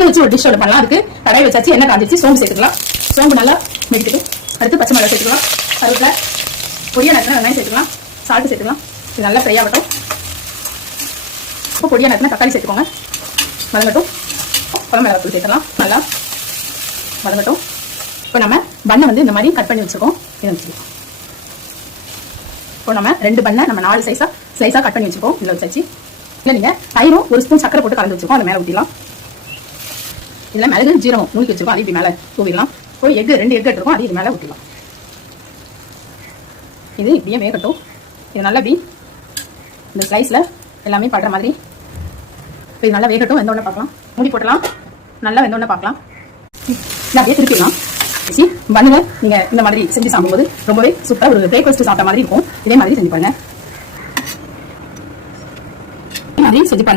பண்ண வச்சு ஒரு டிஷ் பண்ணலாம். அதுக்கு கடாய் வச்சாச்சு, எண்ணெய் காஞ்சிச்சு, சோம்பு சேர்த்துக்கலாம். சோம்பு நல்லா வெடிக்கிட்டு அடுத்து பச்சை மிளகாய் சேர்த்துக்கலாம். கருவேப்பிலை பொடியா நறுக்கின வெங்காயம் சேர்த்துக்கலாம். சால்ட் சேர்த்துக்கலாம். இது நல்லா ஃப்ரை ஆகட்டும். இப்போ பொடியா நறுக்கின தக்காளி சேர்த்துக்கோங்க. வதங்கட்டும். குழம்பு மிளகாய் சேர்த்துக்கலாம். நல்லா வதங்கட்டும். இப்போ நம்ம பண்ணை வந்து இந்த மாதிரி கட் பண்ணி வச்சுருக்கோம். இதை வச்சுக்கலாம். இப்போ நம்ம 2 பண்ணை நம்ம 4 ஸ்லைஸாக கட் பண்ணி வச்சுருக்கோம். இதில் வச்சாச்சு. இல்லை நீங்கள் தயிரும் 1 ஸ்பூன் சக்கரை போட்டு கலந்து வச்சுருக்கோம். அதை மேலே ஊற்றிடலாம். இதில் மிளகு ஜீரகம் நுணுக்கி வச்சுருக்கோம். அது இப்படி மேலே தூவிடலாம். இப்போ 2 எக் எடுத்துருக்கோம். அது இது மேலே ஊற்றிடலாம். இது இப்படியே வேகட்டும். இது நல்லா இப்படி இந்த ஸ்லைஸில் எல்லாமே படுற மாதிரி இப்போ இது நல்லா வேகட்டும். வெந்தோடனே பார்க்கலாம். மூடி போட்டலாம். நல்லா வெந்தோடனே பார்க்கலாம். இல்லை அப்படியே திருப்பிடலாம். பண்ணுங்க. நீங்கள் இந்த மாதிரி செஞ்சு சாப்பிடும்போது ரொம்பவே சூப்பராக ஒரு பிரேக்ஃபாஸ்ட் சாப்பிட்ட மாதிரி இருக்கும். இதே மாதிரி செஞ்சு பாருங்க. இதே மாதிரி செஞ்சு பாருங்க.